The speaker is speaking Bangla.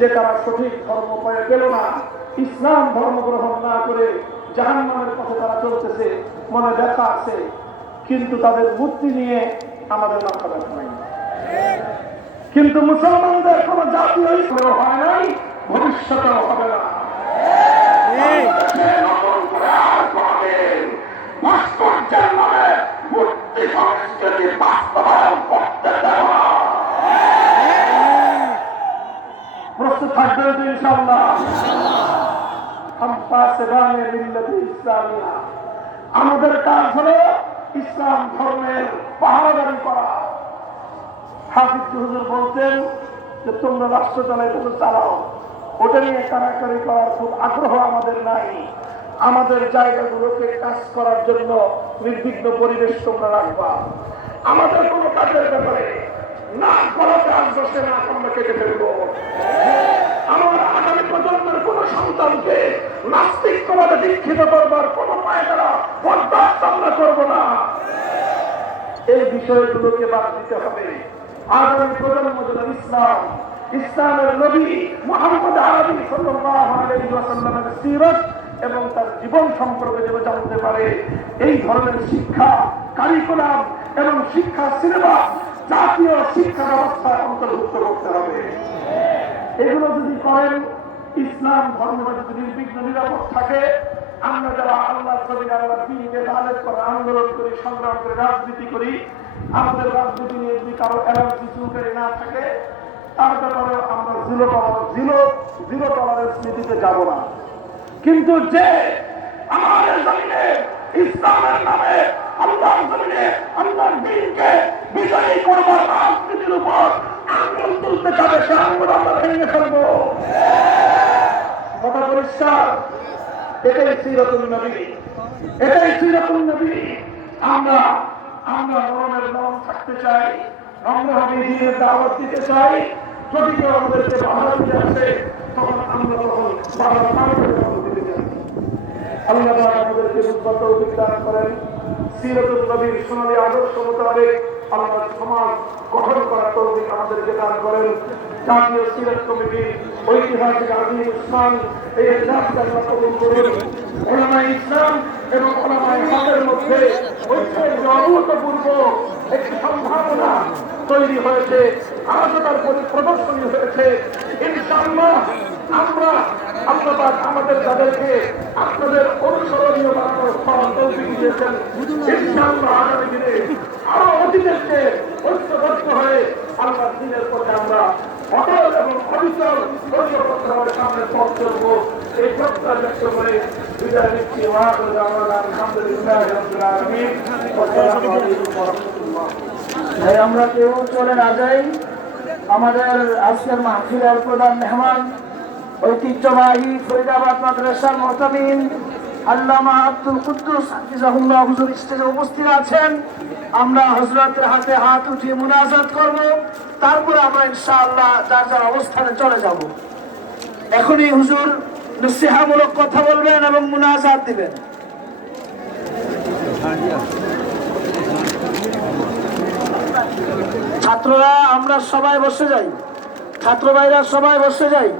যে তারা সঠিক ধর্ম পেয়ে পেল না, ইসলাম ধর্ম গ্রহণ না করে জাহান্নামের পথে তারা চলতেছে, মনে ব্যথা আছে, কিন্তু তাদের মূর্তি নিয়ে আমাদের মাথা ব্যথা নাই। কিন্তু মুসলমানদের কোন জাতীয় ইসলাম হয় নাই, ভবিষ্যতেও হবে না। প্রস্তুত থাকবেন তো ইনশাআল্লাহ? আমাদের কাজ হলো ইসলাম ধর্মের পাহারাদারি করা। হাফিজ হুজুর বলতেন যে তোমরা রাষ্ট্র চালাও, ওটা নিয়ে কারাকারি করার খুব আগ্রহ আমাদের নাই। আমাদের জায়গাগুলোকে কাজ করার জন্য নির্বিঘ্ন পরিবেশ তোমরা রাখবা। আমাদের কোনো কাজের ব্যাপারে না করাতে আসবে, না আমরা কেটে ফেলবো। আমার আগামী প্রজন্মের কোন সন্তানকে নাস্তিক করাতে দীক্ষিত করবার কোন পায়তারা বরদাস্ত আমরা করবো না। এই বিষয়গুলোকে বাদ দিতে হবে। আগামী প্রজন্ম যেন ইসলামের নবী মুহাম্মদ আরবি সাল্লাল্লাহু আলাইহি ওয়াসাল্লামের সিরাত এবং তার জীবন সম্পর্কে যেন জানতে পারে। এই ধরনের শিক্ষা কারিকুলাম এবং শিক্ষা সিলেবাস জাতীয় শিক্ষা ব্যবস্থায় অন্তর্ভুক্ত করতে হবে। এগুলো যদি করেন, ইসলাম ধর্ম যদি নির্বিঘ্ন নিরাপদ থাকে, আমরা যারা আল্লাহর জমিনে আল্লাহর দ্বীনকে দালের করে আন্দোলন করি, সংগ্রাম করে রাজনীতি করি, আমাদের রাজনীতি নিয়ে যদি কারো অ্যালার্জি চুলকারি না থাকে, তার ব্যাপারে আমরা জিরো টলারেন্স নীতিতে যাব না। কিন্তু যে আমাদের জমিনে ইসলামের নামে আল্লাহর জমিনে আল্লাহর দ্বীনকে বিজয়ী করবার রাজনীতির উপর আন্দোলন তুলতে যাবে, সে আন্দোলন আমরা ভেঙে ফেলবো। কথা পরিষ্কার। এটাই সিরাতুন নবী, এটাই সিরাতুন নবী। আমরা নরমের নরম থাকতে চাই, নম্রভাবে দ্বীনের দাওয়াত দিতে চাই। যদি কেউ আমাদেরকে বাধা দিতে আসে, তখন আমরা বাধা দিতে চাই। আল্লাহ আমাদেরকে বুঝবার অভিজ্ঞান করেন। সিরাতুন নবীর সোনালী আদর্শ মোতাবেক আল্লাহ সমাজ গঠন করার তৌফিক আমাদেরকে দান করেন। জাতীয় সিরাত কমিটি ঐতিহাসিক আজিম উসমান এই ইজলাসকে আল্লাহ কবুল করুন। উলামায়ে ইসলাম এবং উলামায়ে হকের মধ্যে ঐক্যের অভূতপূর্ব একটি সম্ভাবনা তৈরি হয়েছে, আলোচনার প্রদর্শনী হয়েছে। ইনশাআল্লাহ আমরা আল্লাহ আমাদের যাদেরকে আপনাদের অনুসরণীয় বানানোর তৌফিক দিয়েছেন, ইনশাআল্লাহ আগামী দিনে আরো অতীতকে ঐক্যবদ্ধ হয়ে আল্লাহর দ্বীনের পথে আমরা অটল এবং অবিচল ঐক্যবদ্ধভাবে সামনে পথ চলব। এই প্রত্যাশা ব্যক্ত করে বিদায় নিচ্ছি। আলহামদুলিল্লাহ রাব্বিল আলামিন। আসসালামু আলাইকুম ওয়া রাহমাতুল্লাহ। আমরা কেউ চলে না যাই। আমাদের আজকের মাহফিলের প্রধান মেহমান ঐতিহ্যবাহী ফরিদাবাদ মাদ্রাসার মুহতামিম আল্লামা আব্দুল কুদ্দুস হাফিজাহুল্লাহ হুজুর স্টেজে উপস্থিত আছেন। আমরা হযরতের হাতে হাত উঠিয়ে মুনাজাত করব, তারপরে আমরা ইনশাআল্লাহ যার যার অবস্থানে চলে যাব। এখনই হুজুর নসিহামূলক কথা বলবেন এবং মুনাজাত দিবেন। ছাত্ররা আমরা সবাই বসে যাই, ছাত্র ভাইরা সবাই বসে যাই।